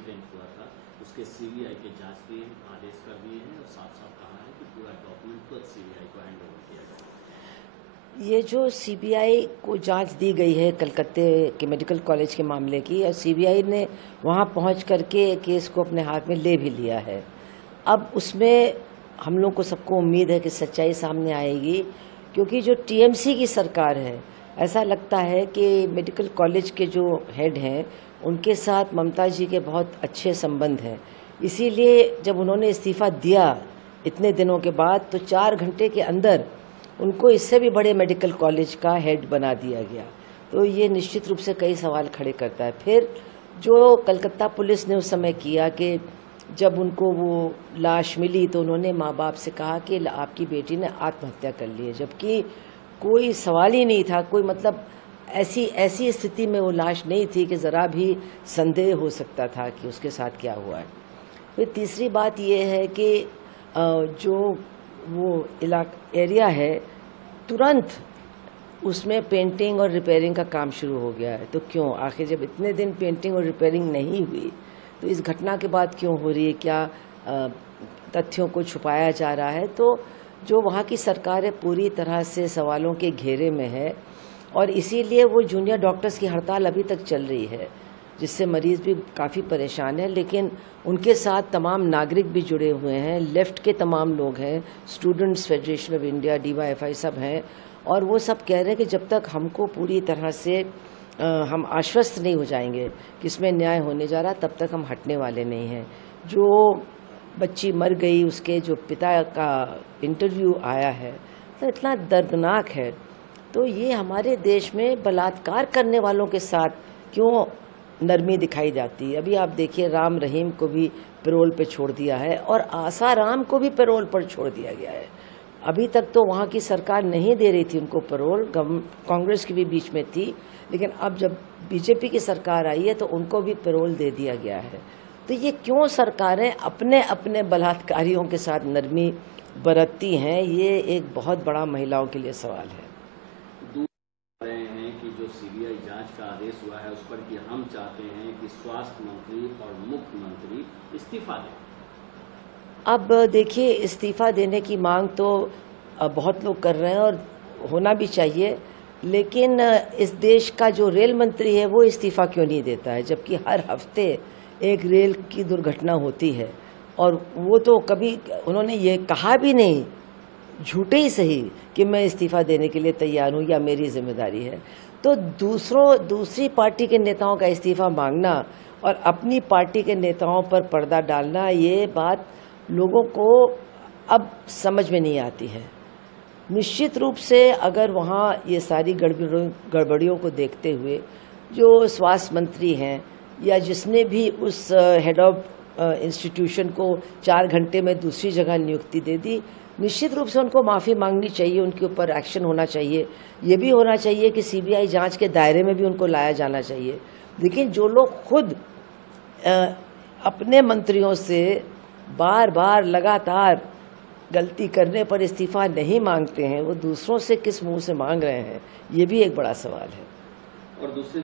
Incident हुआ था उसके सीबीआई के जांच के आदेश कर दिए हैं और साफ साफ कहा है कि पूरा डॉक्यूमेंट को सीबीआई को हैंड ओवर किया जाएगा। ये जो सीबीआई को जांच दी गई है कलकत्ते के मेडिकल कॉलेज के मामले की, और सीबीआई ने वहां पहुंच करके केस को अपने हाथ में ले भी लिया है। अब उसमें हम लोग को सबको उम्मीद है कि सच्चाई सामने आएगी, क्योंकि जो टीएमसी की सरकार है, ऐसा लगता है कि मेडिकल कॉलेज के जो हेड हैं उनके साथ ममता जी के बहुत अच्छे संबंध हैं। इसीलिए जब उन्होंने इस्तीफ़ा दिया इतने दिनों के बाद, तो 4 घंटे के अंदर उनको इससे भी बड़े मेडिकल कॉलेज का हेड बना दिया गया। तो ये निश्चित रूप से कई सवाल खड़े करता है। फिर जो कलकत्ता पुलिस ने उस समय किया कि जब उनको वो लाश मिली तो उन्होंने माँ बाप से कहा कि आपकी बेटी ने आत्महत्या कर ली है, जबकि कोई सवाल ही नहीं था, कोई मतलब ऐसी स्थिति में वो लाश नहीं थी कि ज़रा भी संदेह हो सकता था कि उसके साथ क्या हुआ है। फिर तीसरी बात ये है कि जो वो एरिया है, तुरंत उसमें पेंटिंग और रिपेयरिंग का काम शुरू हो गया है। तो क्यों, आखिर जब इतने दिन पेंटिंग और रिपेयरिंग नहीं हुई तो इस घटना के बाद क्यों हो रही है? क्या तथ्यों को छुपाया जा रहा है? तो जो वहाँ की सरकार है पूरी तरह से सवालों के घेरे में है, और इसीलिए वो जूनियर डॉक्टर्स की हड़ताल अभी तक चल रही है, जिससे मरीज़ भी काफ़ी परेशान है। लेकिन उनके साथ तमाम नागरिक भी जुड़े हुए हैं, लेफ़्ट के तमाम लोग हैं, students federation of India, DYFI सब हैं, और वो सब कह रहे हैं कि जब तक हमको पूरी तरह से हम आश्वस्त नहीं हो जाएंगे कि इसमें न्याय होने जा रहा, तब तक हम हटने वाले नहीं हैं। जो बच्ची मर गई, उसके जो पिता का इंटरव्यू आया है तो इतना दर्दनाक है। तो ये हमारे देश में बलात्कार करने वालों के साथ क्यों नरमी दिखाई जाती है? अभी आप देखिए, राम रहीम को भी पैरोल पे छोड़ दिया है और आसाराम को भी पैरोल पर छोड़ दिया गया है। अभी तक तो वहाँ की सरकार नहीं दे रही थी उनको पैरोल, कांग्रेस की भी बीच में थी, लेकिन अब जब बीजेपी की सरकार आई है तो उनको भी पैरोल दे दिया गया है। तो ये क्यों सरकारें अपने अपने बलात्कारियों के साथ नरमी बरतती हैं? ये एक बहुत बड़ा महिलाओं के लिए सवाल है। रहे हैं कि जो सीबीआई जांच का आदेश हुआ है उस पर कि हम चाहते हैं कि स्वास्थ्य मंत्री और मुख्यमंत्री इस्तीफा दें। अब देखिए, इस्तीफ़ा देने की मांग तो बहुत लोग कर रहे हैं और होना भी चाहिए, लेकिन इस देश का जो रेल मंत्री है वो इस्तीफ़ा क्यों नहीं देता है, जबकि हर हफ्ते एक रेल की दुर्घटना होती है। और वो तो कभी उन्होंने ये कहा भी नहीं, झूठे ही सही, कि मैं इस्तीफ़ा देने के लिए तैयार हूँ या मेरी जिम्मेदारी है। तो दूसरी पार्टी के नेताओं का इस्तीफ़ा मांगना और अपनी पार्टी के नेताओं पर पर्दा डालना, ये बात लोगों को अब समझ में नहीं आती है। निश्चित रूप से अगर वहाँ ये सारी गड़बड़ियों को देखते हुए जो स्वास्थ्य मंत्री हैं या जिसने भी उस हेड ऑफ इंस्टीट्यूशन को 4 घंटे में दूसरी जगह नियुक्ति दे दी, निश्चित रूप से उनको माफ़ी मांगनी चाहिए, उनके ऊपर एक्शन होना चाहिए। ये भी होना चाहिए कि सीबीआई जांच के दायरे में भी उनको लाया जाना चाहिए। लेकिन जो लोग खुद अपने मंत्रियों से बार बार लगातार गलती करने पर इस्तीफ़ा नहीं मांगते हैं, वो दूसरों से किस मुंह से मांग रहे हैं, ये भी एक बड़ा सवाल है। और दूसरी